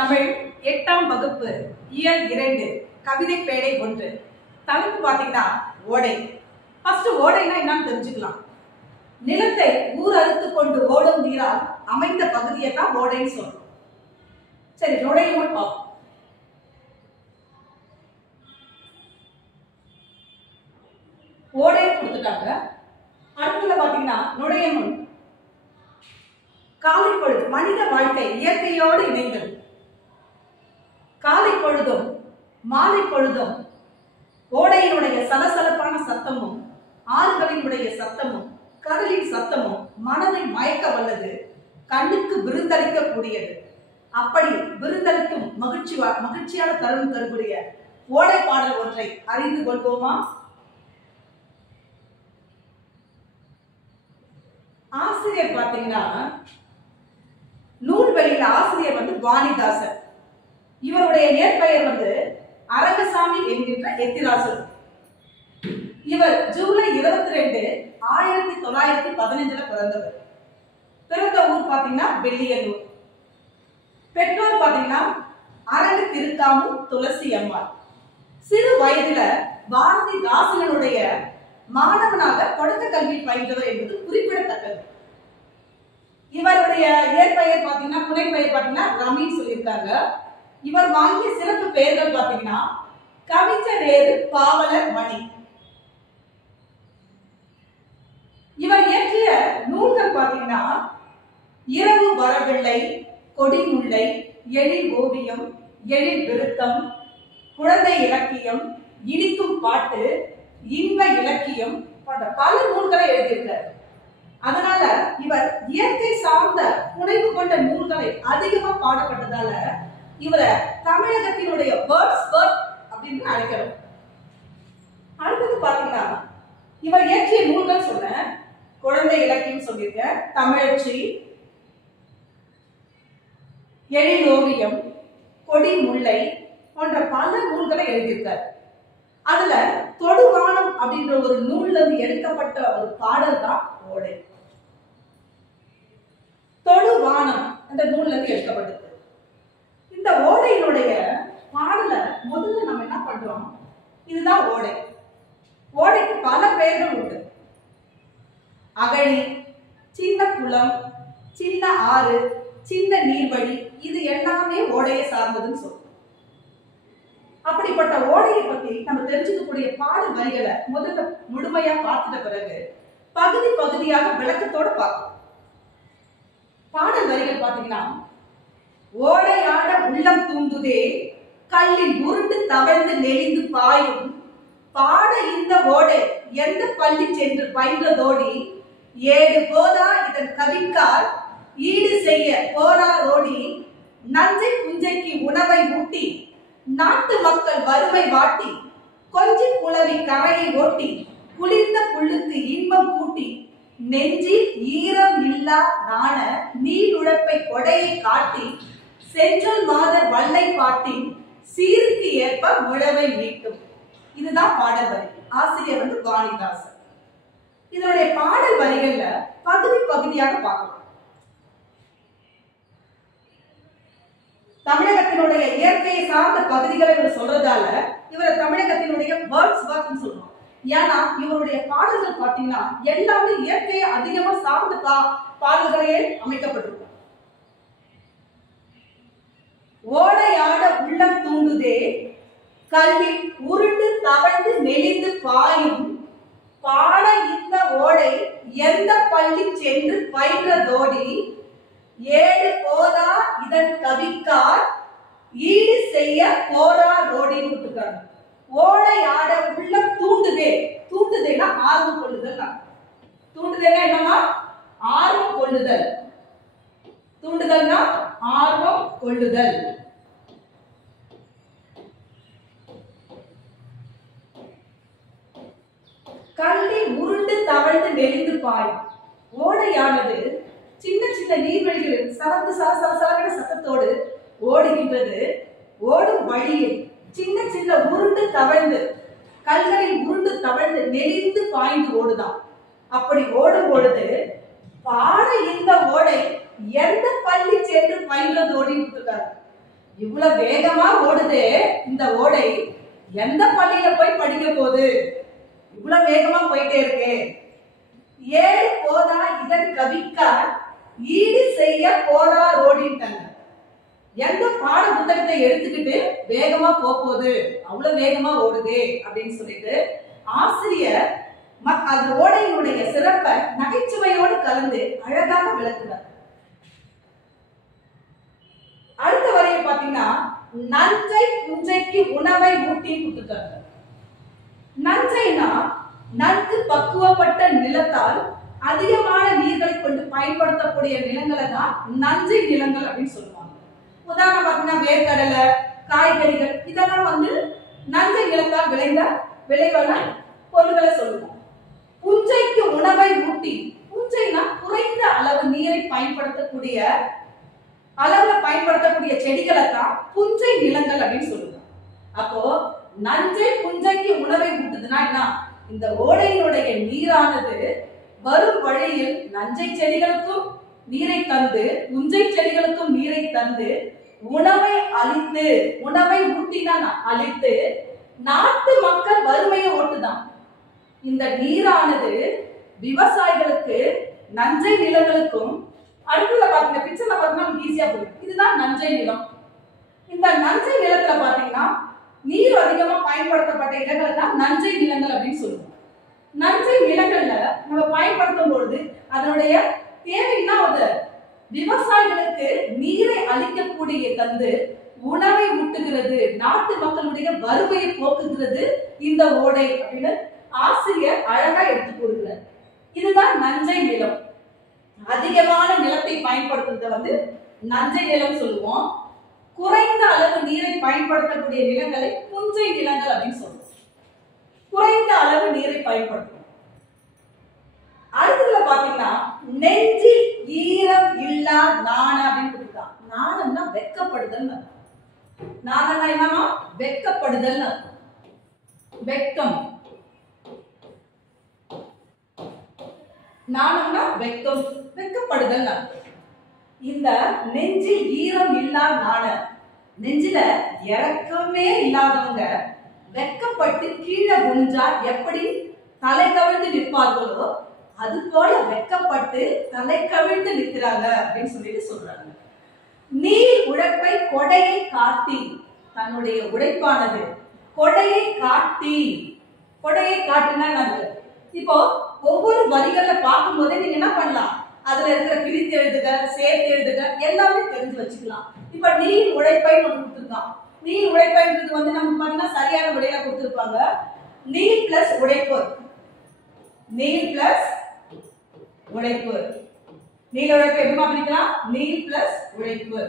தமிழ் 8ஆம் வகுப்பு இயல் 2 கவிதை பேழை 1 தலைப்பு பாத்தீங்கன்னா ஓடை. ஃபர்ஸ்ட் ஓடைனா என்னன்னு தெரிஞ்சுக்கலாம். நிலத்தை ஊர் அறுத்து கொண்டு ஓடும் நீரால் அமைந்த பகுதியை தான் ஓடைன்னு சொல்றோம். சரி, நுழையும் பார்ப்போம். ஓடை கொடுத்துட்டாங்க. அடுத்ததுல பாத்தீங்கன்னா நுழையும் காலை பொழுது மனித வாழ்க்கை இயற்கையோடு இணைந்தது. காலை பொழுதும் மாலை பொழுதும் ஓடையினுடைய சலசலப்பான சத்தமும் ஆறுகளினுடைய சத்தமும் கடலின் சத்தமும் மனதை மயக்க வல்லது, கண்ணுக்கு விருந்தளிக்க கூடியது. அப்படி விருந்தளிக்கும் மகிழ்ச்சியான தருணம் தரக்கூடிய ஓடை பாடல் ஒன்றை அறிந்து கொள்வோமா? ஆசிரியர் பாத்தீங்கன்னா நூல்வெளியில ஆசிரியர் வாணிதாசன். இவருடைய இயற்பெயர் அரங்கசாமி என்கின்ற எத்திராசர். இவர் ஜூலை 22, 1915 பிறந்தவர். பிறந்த ஊர் பாத்தீங்கன்னா வெள்ளியனூர். பெற்றோர் பாத்தீங்கன்னா அரங்க திருக்காமு துளசி அம்மாள். சிறு வயதுல பாரதிதாசனுடைய மாணவனாக தொடக்க கல்வி பயின்றவர் என்பது குறிப்பிடத்தக்கது. இவருடைய இயற்பெயர் பாத்தீங்கன்னா புனை பெயர் பாத்தீங்கன்னா ரமின்னு சொல்லியிருக்காங்க. இவர் வாங்கிய சிறப்பு பெயர்கள் பாத்தீங்கன்னா கவிஞரேறு பாவலர் மணி. இவர் இயற்றிய நூல்கள் பாத்தீங்கன்னா இரவு வரவில்லை, கொடிமுல்லை, எழில் ஓவியம், எழில் விருத்தம், குழந்தை இலக்கியம், இனிக்கும் பாட்டு, இன்ப இலக்கியம் போன்ற பல நூல்களை எழுதியிருக்கிறார். அதனால இவர் இயற்கை சார்ந்த புனைவு கொண்ட நூல்களை அதிகமா பாடப்பட்டதால இவரை தமிழகத்தினுடைய வேர்ட்ஸ்வொர்த் அப்படின்னு அழைக்கிறோம். அடுத்தது பாத்தீங்கன்னா இவர் இயற்றிய நூல்கள் சொன்ன குழந்தை இலக்கியம் சொல்லியிருக்க, தமிழச்சி, எழில் ஓவியம், கொடி முல்லை போன்ற பல நூல்களை எழுதியிருக்கார். அதுல தொடுவானம் அப்படின்ற ஒரு நூல்ல இருந்து எடுக்கப்பட்ட ஒரு பாடல் தான் ஓடை. தொடுவானம் என்ற நூல்ல இருந்து எடுக்கப்பட்டது. இந்த ஓடையினுடைய பாடல முதல்ல நம்ம என்ன பண்றோம், இதுதான் ஓடை. ஓடைக்கு பல பெயர்கள் உண்டு. அகழி, சின்ன குளம், சின்ன ஆறு, சின்ன நீர்வழி, இது எல்லாமே ஓடையை சார்ந்ததுன்னு சொல்றோம். அப்படிப்பட்ட ஓடையை பத்தி நம்ம தெரிஞ்சுக்கக்கூடிய பாடல் வரிகளை முதல்ல முழுமையா பார்த்துட்ட பிறகு பகுதி பகுதியாக விளக்கத்தோட பார்க்கலாம். பாடல் வரிகள் பாத்தீங்கன்னா, ஓடையாட உள்ளம் தூண்டுதே, கல்லில் உருண்டு தவழ்ந்து நெளிந்து பாயும், பாட இந்த ஓடை எந்த பள்ளி சென்று பயின்றதோடி, ஏடு போதா இதன் கவிக்கார் ஈடு செய்ய போராரோடி, நஞ்சை புஞ்சைக்கு உணவை ஊட்டி நாட்டு மக்கள் வறுமை வாட்டி, கொஞ்சி குளவி கரையை ஓட்டி குளிர்ந்த புல்லுக்கு இன்பம் கூட்டி, நெஞ்சில் ஈரம் இல்லா நாண நீருழப்பை கொடையை காட்டி, செஞ்சொல் மாதர் வல்லை பாட்டின் சீருக்கு ஏற்ப முழவை மீட்டும். இதுதான் பாடல் வரி. ஆசிரியர் வாணிதாசன். இதனுடைய பாடல் வரிகள்ல பகுதி பகுதியாக பார்க்கலாம். தமிழகத்தினுடைய இயற்கையை சார்ந்த பகுதிகளை இவர் சொல்றதால இவரை தமிழகத்தினுடைய வேர்ட்ஸ்வொர்த் சொல்றோம். ஏன்னா இவருடைய பாடல்கள் பாத்தீங்கன்னா எல்லாமே இயற்கையை அதிகமா சார்ந்த பாடல்களையே அமைக்கப்பட்டிருக்கும். ஓடையாட உள்ளம் தூண்டுதே, கல்லில் உருண்டு தவழ்ந்து நெளிந்து பாயும், பாட இந்த ஓடை எந்த பள்ளி சென்று பயின்றதோடி, ஏடு போதா இதன் கவிக்கார் ஈடு செய்ய போரா ரோடின்னு கொடுத்துருக்காங்க. ஓடையாட உள்ளம் தூண்டுதே, தூண்டுதேன்னா ஆர்வம் கொள்ளுதல். தூண்டுதல்னா என்னமா? ஆர்வம் கொள்ளுதல். தூண்டுதல்னா ஆர்வம் கொள்ளுதல். கல்லில் உருண்டு தவழ்ந்து நெளிந்து பாயும். ஓடையானது சின்ன சின்ன நீர்வழிகளில் சலந்து சலசலசலகிற சத்தத்தோடு ஓடுகின்றது. ஓடும் வழியில் சின்ன சின்ன உருண்டு தவழ்ந்து கல்களில் உருண்டு தவழ்ந்து நெளிந்து பாய்ந்து ஓடுதான். அப்படி ஓடும் பொழுது பாட இந்த ஓடை எந்த பள்ளி சென்று பயின்றதோடி கொடுத்திருக்காரு. இவ்வளவு வேகமா ஓடுதே இந்த ஓடை, எந்த பள்ளியில போய் படிக்க போகுது? இவ்வளவு வேகமா போயிட்டே இருக்கு. ஏழு போதா இதன் கவிக்க ஈடு செய்ய போதா ரோடின்ட்டாங்க. எந்த பாட புத்தகத்தை எடுத்துக்கிட்டு வேகமா போகுது, அவ்வளவு வேகமா ஓடுது அப்படின்னு சொல்லிட்டு ஆசிரியர் அந்த ஓடையினுடைய சிறப்பை நகைச்சுவையோடு கலந்து அழகாக விளக்குறார். அடுத்த வரைய பாத்தீங்கன்னா, நஞ்சை புஞ்சைக்கு உணவை ஊட்டி கொடுத்துட்டாங்க. நஞ்சைனா நன்கு பக்குவப்பட்ட நிலத்தால் அதிகமான நீர்களை கொண்டு பயன்படுத்தக்கூடிய நிலங்களை தான் நஞ்சை நிலங்கள் அப்படின்னு சொல்லுவாங்க. உதாரணம் பாத்தீங்கன்னா வேர்க்கடலை, காய்கறிகள் இதெல்லாம் நஞ்சை நிலத்தால் விளைந்த விளைவான பொருள்களை சொல்லுவோம். புஞ்சைக்கு உணவை ஊட்டி, புஞ்சைனா குறைந்த அளவு நீரை பயன்படுத்தக்கூடிய செடிகளை தான் புஞ்சை நிலங்கள் அப்படின்னு சொல்லுவோம். அப்போ நஞ்சை புஞ்சைக்கு உணவை ஊட்டுதுன்னா என்ன? இந்த ஓடையினுடைய நீரானது வரும் வழியில் நஞ்சை செடிகளுக்கும் நீரை தந்து, புஞ்சை செடிகளுக்கும் நீரை தந்து, உணவை அளித்து, உணவை ஊட்டினா அளித்து நாட்டு மக்கள் வறுமையை ஓட்டுதான். இந்த நீரானது விவசாயிகளுக்கு, நஞ்சை நிலங்களுக்கும், அடுப்புல பாத்தீங்கன்னா பிக்சர்ல பாத்தீங்கன்னா ஈஸியா போயிடும். இதுதான் நஞ்சை நிலம். இந்த நஞ்சை நிலத்துல பாத்தீங்கன்னா நீர் அதிகமா பயன்படுத்தப்பட்ட இடங்கள் தான் நஞ்சை நிலங்கள் அப்படின்னு சொல்லுவோம். நஞ்சை நிலங்கள்ல நம்ம பயன்படுத்தும் பொழுது அதனுடைய தேவைன்னா விவசாயிகளுக்கு நீரை அளிக்கக்கூடிய தந்து உணவை ஊட்டுகிறது, நாட்டு மக்களுடைய வறுமையை போக்குகிறது இந்த ஓடை அப்படின்னு ஆசிரியர் அழகா எடுத்து கூறுகிறார். இதுதான் நஞ்சை நிலம். அதிகமான நிலத்தை பயன்படுத்துறத நஞ்சை நிலம் சொல்லுவோம். குறைந்த அளவு நீரை பயன்படுத்தக்கூடிய நிலங்களை புஞ்சை நிலங்கள் அப்படின்னு சொல்லுவோம். குறைந்த அளவு நீரை பயன்படுத்தும். அடுத்ததுல பாத்தீங்கன்னா, நெஞ்சில் ஈரம் இல்லா நாண அப்படின்னு கொடுத்தான். நாணம்னா வெக்கப்படுதல். நாணம்னா என்னமா? வெக்கப்படுதல். வெக்கம். நாணம்னா வெக்கம், வெக்கப்படுதல். இந்த நெஞ்சில் ஈரம் இல்லா நாண, நெஞ்சில இறக்கமே இல்லாதவங்க வெக்கப்பட்டு கீழே குனிஞ்சா எப்படி தலை கவிழ்ந்து நிற்பார்களோ அது போல வெக்கப்பட்டு தலை கவிழ்ந்து நிற்கிறாங்க அப்படின்னு சொல்லிட்டு சொல்றாங்க. நீர் உழைப்பை கொடையை காட்டி, தன்னுடைய உழைப்பானது கொடையை காட்டி, கொடையை காட்டினா இப்போ ஒவ்வொரு வரிகள்ல பார்க்கும் போதே நீங்க என்ன பண்ணலாம், அதுல இருக்கிற பிரித்து எழுதுக, சேர்த்து எழுதுக எல்லாமே தெரிஞ்சு வச்சுக்கலாம். இப்ப நீர் உழைப்பை கொடுத்துருக்கான். நீர் உழைப்புன்றது நமக்கு பாத்தீங்கன்னா சரியான விடையில கொடுத்திருப்பாங்க. நீர் பிளஸ் உழைப்பு, நீர் பிளஸ் உழைப்பு. நீர் உழைப்பு எப்படி பிரிக்கலாம்? நீர் பிளஸ் உழைப்பு.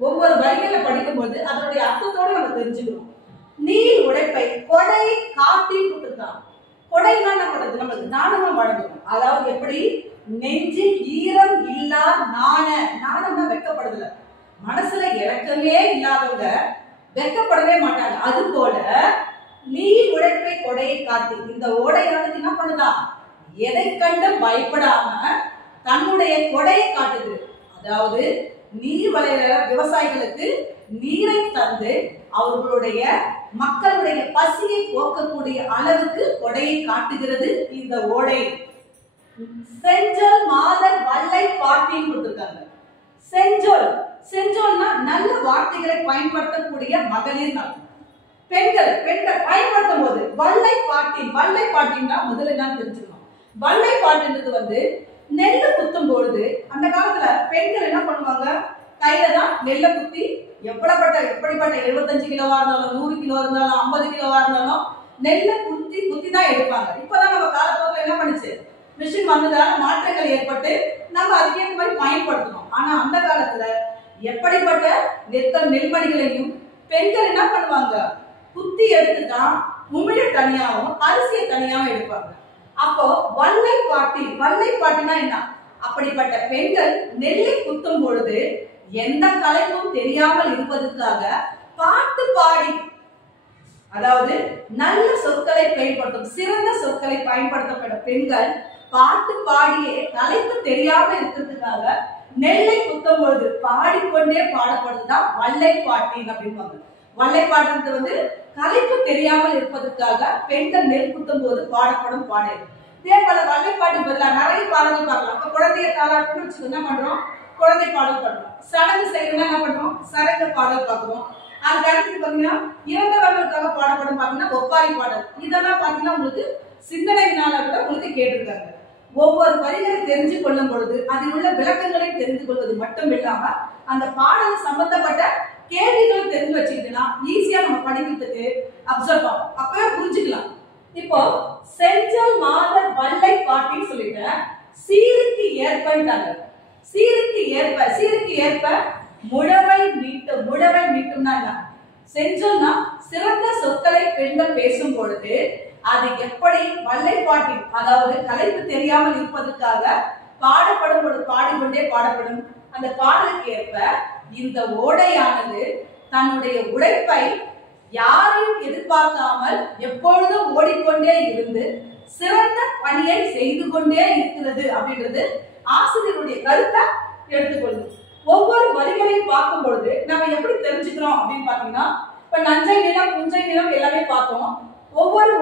ஒவ்வொரு வரிகளை படிக்கும்போது அதனுடைய அர்த்தத்தோட நம்ம தெரிஞ்சுக்கணும். நீர் உழைப்பை கொடை காட்டி கொடுத்திருக்கான். கொடைனா நம்மளுக்கு நாணமா வழங்கணும். அதாவது எப்படி? நெஞ்சில் ஈரம் இல்லா நாண, நாணம்னா வெக்கப்படுதல. மனசுல இறக்கமே இல்லாதவங்க வெக்கப்படவே மாட்டாங்க. அது போல நீர் உழைப்பை கொடையை காட்டி, இந்த ஓடையானது என்ன பண்ணுதா? எதை கண்டு பயப்படாம தன்னுடைய கொடையை காட்டுது. அதாவது நீர் விளையிற விவசாயிகளுக்கு நீரை தந்து அவர்களுடைய மக்களுடைய பசியை போக்கக்கூடிய அளவுக்கு கொடையை காட்டுகிறது இந்த ஓடை. செஞ்சொல் மாதர் வல்லை பாட்டின்னு கொடுத்திருக்காங்க. செஞ்சொல், செஞ்சொல்னா நல்ல வார்த்தைகளை பயன்படுத்தக்கூடிய மகளிர். பெண்கள் பயன்படுத்தும் போது வல்லை பாட்டி, வல்லை பாட்டின்னா முதல்ல தான் தெரிஞ்சுக்கணும். வல்லை பாட்டுன்றது நெல்லை குத்தும் பொழுது அந்த காலத்துல பெண்கள் என்ன பண்ணுவாங்க? கையில தான் நெல்லை குத்தி, எப்படிப்பட்ட 75 கிலோவா இருந்தாலும், 100 கிலோ இருந்தாலும், 50 கிலோவா இருந்தாலும் நெல்லை குத்தி தான் எடுப்பாங்க. இப்பதான் நம்ம காலப்போக்கில் என்ன பண்ணுச்சு, மிஷின் வந்ததால மாற்றங்கள் ஏற்பட்டு நம்ம அதுக்கேற்ற மாதிரி பயன்படுத்தணும். ஆனா அந்த காலத்துல எப்படிப்பட்ட நெல்மணிகளையும் பெண்கள் என்ன பண்ணுவாங்க? குத்தி எடுத்துதான் உமிழ தனியாவும் அரிசியை தனியாவும் எடுப்பாங்க. அப்போ வல்லை பாட்டி, வல்லை பாட்டினா என்ன? அப்படிப்பட்ட பெண்கள் நெல்லை குத்தும் பொழுது எந்த கலைப்பும் தெரியாமல் இருப்பதற்காக பாட்டு பாடி, அதாவது நல்ல சொற்களை பயன்படுத்தும், சிறந்த சொற்களை பயன்படுத்தப்பட்ட பெண்கள் பாட்டு பாடியே கலைப்பு தெரியாம இருக்கிறதுக்காக நெல்லை குத்தும் பொழுது பாடிக்கொண்டே பாடப்படுறதுதான் வல்லைப்பாட்டி அப்படின்பாங்க. வல்லைப்பாட்டு வந்து கலைப்பு தெரியாமல் இருப்பதற்காக பெண்கள் நெல் குத்தும் போது பாடப்படும் பாடல். இதே போல வல்லைப்பாட்டு பதிலாக நிறைய பாடல்கள் பார்க்கலாம். இப்ப குழந்தைய தாளாட்டுன்னு வச்சு என்ன பண்றோம், குழந்தை பாடல் பண்றோம். சடங்கு செய்யணும்னா என்ன பண்றோம், சடங்கு பாடல் பார்க்கிறோம். அதுக்கு அடுத்து பாத்தீங்கன்னா இறந்தவர்களுக்காக பாடப்படும் பாத்தீங்கன்னா ஒப்பாரி பாடல். இதெல்லாம் பாத்தீங்கன்னா உங்களுக்கு சிந்தனை வினால கூட உங்களுக்கு கேட்டிருக்காங்க. ஒவ்வொரு வரிகளை தெரிஞ்சு கொள்ளும் பொழுது அதில் உள்ள விளக்கங்களை தெரிந்து கொள்வது மட்டும் இல்லாம அந்த பாடல் சம்பந்தப்பட்ட கேள்விகளை தெரிஞ்சு வச்சுக்கிட்டோம்னா ஈஸியா நம்ம படிக்கிறதுக்கு அப்சர்வ் ஆகும், அப்பவே புரிஞ்சுக்கலாம். இப்போ செஞ்சல் மாதர் வல்லை பாட்டின்னு சொல்லிட்டு சீருக்கு ஏற்பட்டாங்க. சீருக்கு ஏற்ப முழவை மீட்டும்னா என்ன, செஞ்சொல்னா சிறந்த சொற்களை பெண்கள் பேசும் பொழுது அது எப்படி வல்லைப்பாட்டி, அதாவது கலைப்பு தெரியாமல் இருப்பதற்காக பாடப்படும் பொழுது பாடிக்கொண்டே பாடப்படும். அந்த பாடலுக்கு ஏற்ப இந்த ஓடையானது தன்னுடைய உழைப்பை யாரையும் எதிர்பார்க்காமல் எப்பொழுதும் ஓடிக்கொண்டே இருந்து சிறந்த பணியை செய்து கொண்டே இருக்கிறது அப்படின்றது ஆசிரியருடைய கருத்தை எடுத்துக்கொள்ளும். ஒவ்வொரு வரிகளையும் பார்க்கும் பொழுது நம்ம எப்படி தெரிஞ்சுக்கிறோம் அப்படின்னு பாத்தீங்கன்னா, இப்ப நஞ்சை நிலம் புஞ்சை நிலம் எல்லாமே பார்த்தோம். ஒவ்வொரு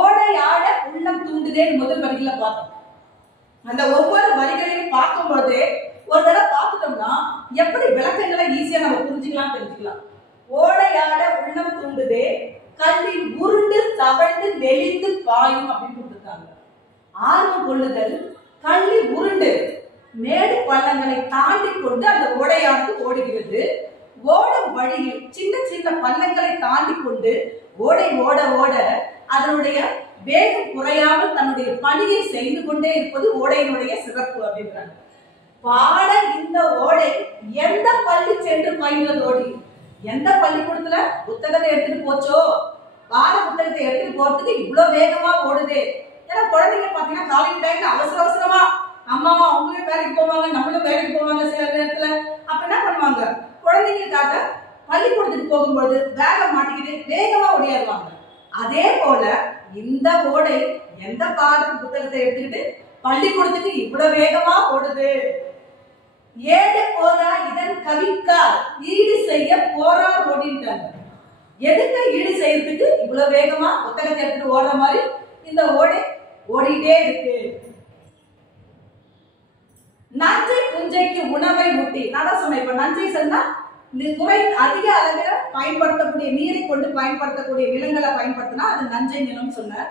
ஓடை ஆட உள்ளம் தூண்டுதே முதல் வரிகளை பார்த்தோம். அந்த ஒவ்வொரு வரிகளையும் பார்க்கும் பொழுது ஒரு தடவை பார்த்துட்டோம்னா எப்படி விளக்கங்களை ஈஸியா நம்ம புரிஞ்சுக்கலாம், தெரிஞ்சுக்கலாம். ஓடையாட உள்ளம் தூண்டுதே கல்வி உருண்டு தவழ்ந்து நெளிந்து பாயும் அப்படின்னு கொடுத்துருக்காங்க. ஆர்வம் கொள்ளுதல் கல்வி உருண்டு மேடு பள்ளங்களை தாண்டி கொண்டு அந்த ஓடையானது ஓடுகிறது. ஓடும் வழியில் சின்ன சின்ன பள்ளங்களை தாண்டி கொண்டு ஓடை ஓட ஓட அதனுடைய வேகம் குறையாமல் தன்னுடைய பணியை செய்து கொண்டே இருப்பது ஓடையினுடைய சிறப்பு அப்படின்றாங்க. பாட இந்த ஓடை எந்த பள்ளி சென்று பயின்றது ஓடி, எந்த பள்ளிக்கூடத்துல புத்தகத்தை எடுத்துட்டு போச்சோ, பாட புத்தகத்தை எடுத்துட்டு போறதுக்கு இவ்வளவு வேகமா ஓடுது. ஏன்னா குழந்தைங்க பாத்தீங்கன்னா காலேஜ் டைம்ல அவசர அவசரமா அம்மாவா அவங்களும் வேலைக்கு போவாங்க, நம்மளும் வேலைக்கு போவாங்க. சில நேரத்துல அப்ப என்ன பண்ணுவாங்க, குழந்தைங்களுக்காக பள்ளிக்கூடத்துக்கு போகும்போது வேக மாட்டிக்கிட்டு வேகமா ஓடியாருவாங்க. அதே போல இந்த ஓடை எந்த பாட புத்தகத்தை எடுத்துக்கிட்டு பள்ளிக்கூடத்துக்கு இவ்வளவு வேகமா ஓடுது. ஏடு போதா இதன் கவிக்கால் ஈடு செய்ய போரார் ஓடிட்டாங்க. எதுக்கு ஈடு செய்யறதுக்கு இவ்வளவு வேகமா புத்தகத்தை எடுத்துட்டு ஓடுற மாதிரி இந்த ஓடை ஓடிட்டே இருக்கு. நஞ்சை புஞ்சைக்கு உணவை ஊட்டி, நான் தான் சொன்னேன். இப்ப நஞ்சை சொன்னா அதிக அளவில் பயன்படுத்தக்கூடிய நீரை கொண்டு பயன்படுத்தக்கூடிய நிலங்களை பயன்படுத்தினா அது நஞ்சை நிலம் சொன்ன.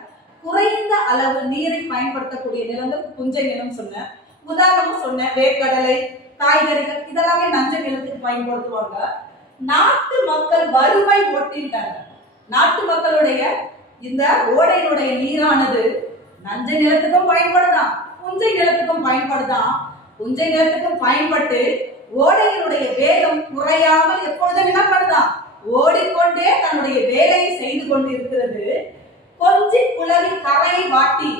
குறைந்த அளவு நீரை பயன்படுத்தக்கூடிய நிலங்கள் புஞ்சை நிலம் சொன்ன. உதாரணம் சொன்ன வேர்க்கடலை, காய்கறிகள் இதெல்லாமே நஞ்சை நிலத்துக்கு பயன்படுத்துவாங்க. நாட்டு மக்கள் வறுமை ஒட்டிட்டாங்க. நாட்டு மக்களுடைய இந்த ஓடையினுடைய நீரானது நஞ்சை நிலத்துக்கும் பயன்படுதான், புஞ்சை நிலத்துக்கும் பயன்படுதான். புஞ்சை நிலத்துக்கும் பயன்பட்டு ஓடையினுடைய வேகம் குறையாமல் எப்பொழுதும் என்ன பண்ணுதான், ஓடிக்கொண்டே தன்னுடைய வேலையை செய்து கொண்டு இருக்கிறது. கொஞ்சி குளவி கரையை வாட்டி,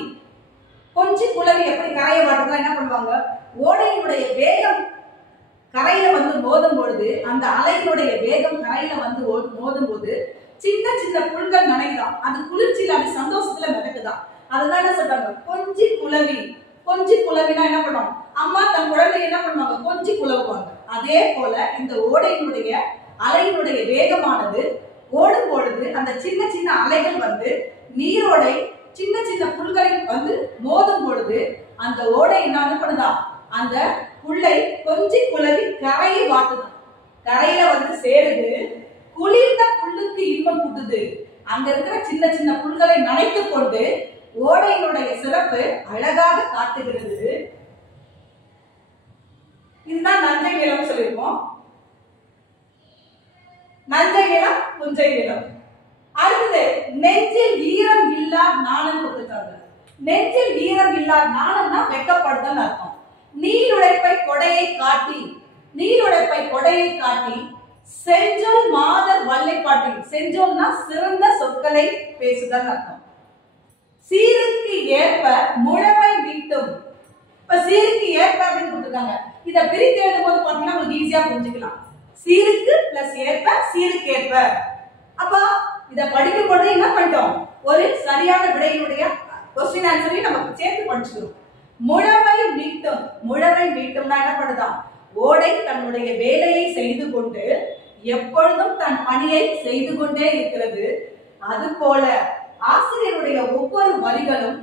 கொஞ்சி குளவி எப்படி கரையை வாட்டுறா என்ன பண்ணுவாங்க, ஓடையினுடைய வேகம் கரையில வந்து மோதும் பொழுது அந்த அலையினுடைய வேகம் கரையில வந்து மோதும் போது சின்ன சின்ன புல்கள் நனைதான். அது குளிர்ச்சியில அது சந்தோஷத்துல மிதக்குதான். அதுதான் என்ன சொல்றாங்க, கொஞ்சி குளவி. கொஞ்சி குளவினா என்ன பண்ணுவாங்க, அம்மா தன் குழந்தை என்ன பண்ணுவாங்க, கொஞ்சி குளவுவாங்க. அதே போல இந்த ஓடையினுடைய அலையினுடைய வேகமானது ஓடும் பொழுது அந்த சின்ன சின்ன அலைகள் வந்து நீரோடை சின்ன சின்ன புல்களை வந்து மோதும் பொழுது அந்த ஓடை என்ன பண்ணுதான், அந்த புல்லை கொஞ்சி குளவி கரையை வாட்டுதான். கரையில வந்து சேருது, குளிர்ந்த புல்லுக்கு இன்பம் கூட்டுது. அங்க இருக்கிற சின்ன சின்ன புல்களை நனைத்து கொண்டு ஓடையினுடைய சிறப்பு அழகாக காட்டுகிறது. இதுதான் நஞ்சை நிலம் சொல்லியிருக்கோம். நஞ்சை நிலம் புஞ்சை நிலம். அடுத்தது நெஞ்சில் ஈரம் இல்லா நாணம் கொடுத்துட்டாங்க. நெஞ்சில் ஈரம் இல்லா நாணம்னா வெக்கப்படுதல் அர்த்தம். நீருழைப்பை கொடையை காட்டி, நீருழைப்பை கொடையை காட்டி செஞ்சொல் மாதர் வல்லைப்பாட்டி. செஞ்சொல்னா சிறந்த சொற்களை பேசுதல் அர்த்தம். சீருக்கு ஏற்ப முழவை மீட்டும். இப்ப சீருக்கு ஏற்ப அப்படின்னு கொடுத்துருக்காங்க. இத பிரித்து எழுதும் போது பாத்தீங்கன்னா உங்களுக்கு ஈஸியா புரிஞ்சுக்கலாம். சீருக்கு பிளஸ் ஏற்ப சீருக்கு ஏற்ப. அப்ப இத படிக்கும் பொழுது என்ன பண்ணிட்டோம், ஒரு சரியான விடையினுடைய கொஸ்டின் ஆன்சரையும் நம்ம சேர்த்து படிச்சுக்கிறோம். முழவை மீட்டும். முழவை மீட்டும்னா என்ன பண்ணுதான்? ஓடை தன்னுடைய வேலையை செய்து கொண்டு எப்பொழுதும் தன் பணியை செய்து கொண்டே இருக்கிறது. அது போல ஆசிரியருடைய ஒவ்வொரு வரிகளும்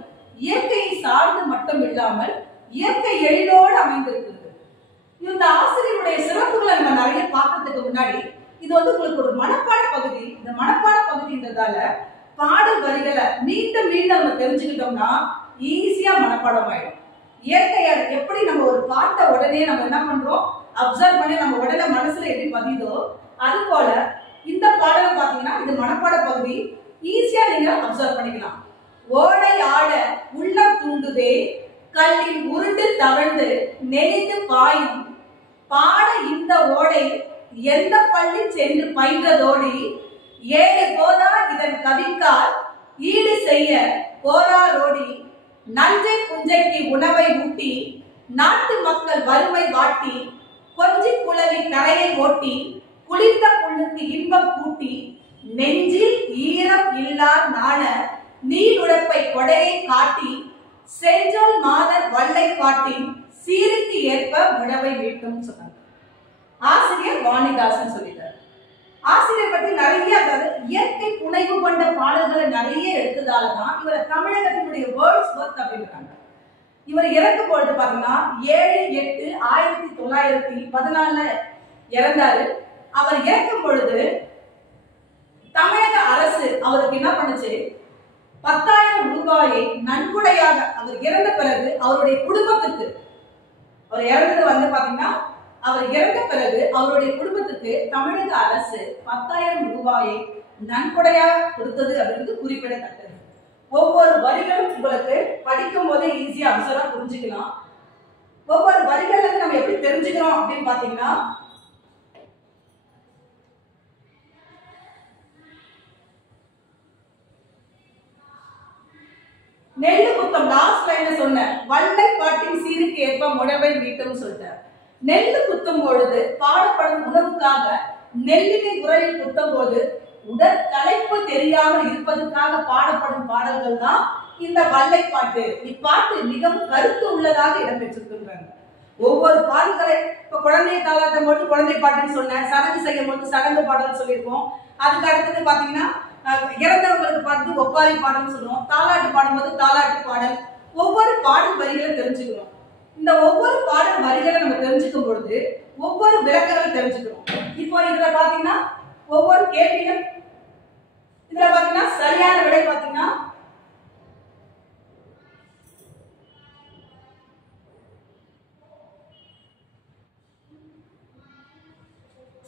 இயற்கையை சார்ந்து மட்டும் இல்லாமல் இயற்கை எழிலோடு அமைந்திருக்கிறது. இந்த ஆசிரியருடைய சிறப்புகளை நம்ம நிறைய பார்க்கறதுக்கு முன்னாடி இது உங்களுக்கு ஒரு மனப்பாட பகுதி. இந்த மனப்பாட பகுதின்றதால பாடல் வரிகளை மீண்டும் மீண்டும் நம்ம தெரிஞ்சுக்கிட்டோம்னா ஈஸியா மனப்பாடம் ஆயிடும். இயற்கையை எப்படி நம்ம ஒரு பாட்டை உடனே நம்ம என்ன பண்றோம், அப்சர்வ் பண்ணி நம்ம உடனே மனசுல எப்படி பதியுதோ அது போல இந்த பாடலை பாத்தீங்கன்னா இது மனப்பாட பகுதி. ஈஸியா நீங்க அப்சர்வ் பண்ணிக்கலாம். ஓடை ஆட உள்ளம் தூண்டுதே, கல்லில் உருண்டு தவழ்ந்து நெளிந்து பாயும், பாட இந்த ஓடை எந்த பள்ளி சென்று பயின்றதோடி, ஏழு போதா இதன் கவிக்கால் ஈடு செய்ய போராரோடி, நஞ்சை புஞ்சைக்கு உணவை ஊட்டி நாட்டு மக்கள் வறுமை வாட்டி, கொஞ்சி குளவி கரையை ஓட்டி குளிர்ந்த புல்லுக்கு இன்பம் கூட்டி, நெஞ்சில் ஈரம் இல்லார் நாண நீருழப்பை கொடையை காட்டி, செஞ்சொல் மாதர் வல்லை பாட்டின் சீருக்கு ஏற்ப முழவை மீட்டும் சொன்னாங்க. ஆசிரியர் வாணிதாசன் சொல்லிட்டார். ஆசிரியர் பற்றி நிறைய, அதாவது இயற்கை புனைவு கொண்ட பாடல்களை நிறைய எடுத்ததாலதான் இவரை தமிழகத்தினுடைய வேர்ல்ட்ஸ் ஒர்த் அப்படின்றாங்க. இவர் இறக்கும் பொழுது பாத்தீங்கன்னா 7/8/1914 இறந்தாரு. அவர் இறக்கும் பொழுது தமிழக அரசு அவருக்கு என்ன பண்ணுச்சு, 10,000 ரூபாயை நன்கொடையாக அவர் இறந்த பிறகு அவருடைய குடும்பத்துக்கு, அவர் இறந்தது பாத்தீங்கன்னா அவர் இறந்த பிறகு அவருடைய குடும்பத்துக்கு தமிழக அரசு 10,000 ரூபாயை நன்கொடையாக கொடுத்தது அப்படின்றது குறிப்பிடத்தக்கது. ஒவ்வொரு வரிகளும் உங்களுக்கு படிக்கும் போதே ஈஸியா அப்சர்வா புரிஞ்சுக்கலாம். ஒவ்வொரு வரிகள் நம்ம எப்படி தெரிஞ்சுக்கிறோம் அப்படின்னு பாத்தீங்கன்னா, நெல்லு குத்தம் லாஸ்ட் லைன்ல சொன்ன வல்லை பாட்டின் சீருக்கு ஏற்ப முழவை மீட்டும் சொல்லிட்டார். நெல்லு குத்தும் பொழுது பாடப்படும் உணவுக்காக நெல்லினை உரையில் குத்தும் போது உடற்களைப்பு தெரியாமல் இருப்பதற்காக பாடப்படும் பாடல்கள் தான் இந்த வல்லை பாட்டு. இப்பாட்டு மிகவும் கருத்து உள்ளதாக இடம்பெற்றிருக்கின்றாங்க. ஒவ்வொரு பாடல்களை இப்ப குழந்தை தாளாட்டும் போது குழந்தை பாட்டுன்னு சொன்ன, சடங்கு செய்யும் போது சடங்கு பாடல் சொல்லியிருக்கோம். அதுக்கு அடுத்தது பாத்தீங்கன்னா இறந்தவங்களுக்கு பாட்டு ஒப்பாரி பாடல் சொல்லுவோம். தாலாட்டு பாடும்போது தாலாட்டு பாடல். ஒவ்வொரு பாடல் வரிகளை தெரிஞ்சுக்கிறோம். இந்த ஒவ்வொரு பாடல் வரிகளை நம்ம தெரிஞ்சுக்கும் பொழுது ஒவ்வொரு விளக்கங்கள் தெரிஞ்சுக்கிறோம். இப்போ இதுல பாத்தீங்கன்னா ஒவ்வொரு கேள்விகள், இதுல பாத்தீங்கன்னா சரியான விடை பாத்தீங்கன்னா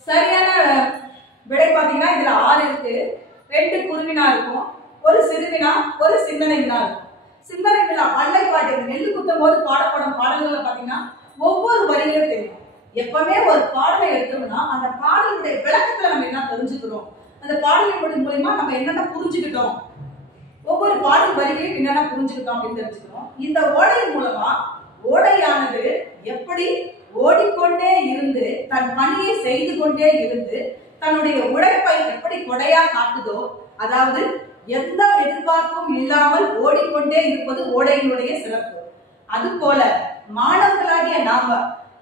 சரியான விடை பாத்தீங்கன்னா இதுல 6 இருக்கு. 2 குருவினா இருக்கும், ஒரு சிறுவினா, ஒரு சிந்தனை வினா இருக்கும். சிந்தனை வினா வல்லை பாட்டு நெல்லு குத்தும் போது பாடப்படும் பாடல்களை பாத்தீங்கன்னா ஒவ்வொரு வரிகளும் தெரியும். எப்பவுமே ஒரு பாடலை எடுத்தோம்னா அந்த பாடலுடைய விளக்கத்துல நம்ம என்ன தெரிஞ்சுக்கிறோம், அந்த பாடலின் மூலமா நம்ம என்னென்ன புரிஞ்சுக்கிட்டோம், ஒவ்வொரு பாடல் வரிகளையும் என்னென்ன புரிஞ்சுக்கிட்டோம் அப்படின்னு தெரிஞ்சுக்கிறோம். இந்த ஓடையின் மூலமா ஓடையானது எப்படி ஓடிக்கொண்டே இருந்து தன் பணியை செய்து கொண்டே இருந்து தன்னுடைய உழைப்பை எப்படி கொடையா காட்டுதோ, அதாவது எந்த எதிர்பார்ப்பும் இல்லாமல் ஓடிக்கொண்டே இருப்பது ஓடையினுடைய சிறப்பு. அது போல மாணவர்களாகிய நாம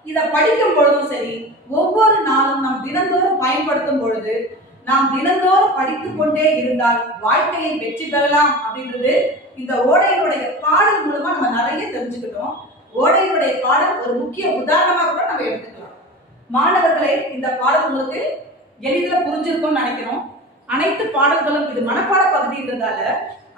இத படிக்கும் பொழுதும் சரி, ஒவ்வொரு நாளும் நாம் தினந்தோறும் பயன்படுத்தும் பொழுது நாம் தினந்தோறும் படித்துக் கொண்டே இருந்தால் வாழ்க்கையை வெற்றி பெறலாம் அப்படின்றது இந்த ஓடையினுடைய பாடல் மூலமா நம்ம நிறைய தெரிஞ்சுக்கிட்டோம். ஓடையினுடைய பாடல் ஒரு முக்கிய உதாரணமா கூட நம்ம எடுத்துக்கலாம். மாணவர்களை இந்த பாடல் உங்களுக்கு எளிதில் புரிஞ்சிருக்கும்னு நினைக்கிறோம். அனைத்து பாடல்களும் இது மனப்பாட பகுதின்றதால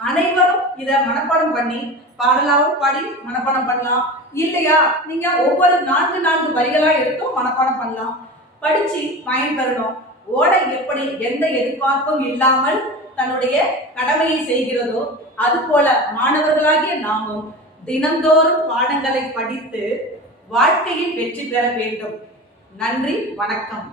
அனைவரும் இத மனப்பாடம் பண்ணி பாடலாவும் பாடி மனப்பாடம் பண்ணலாம். இல்லையா நீங்க ஒவ்வொரு 4 வரிகளா எடுத்தும் மனப்பாடம் பண்ணலாம். படிச்சு பயன்பெறணும். ஓடை எப்படி எந்த எதிர்பார்ப்பும் இல்லாமல் தன்னுடைய கடமையை செய்கிறதோ அது போல மாணவர்களாகிய நாமும் தினந்தோறும் பாடங்களை படித்து வாழ்க்கையில் வெற்றி பெற வேண்டும். நன்றி, வணக்கம்.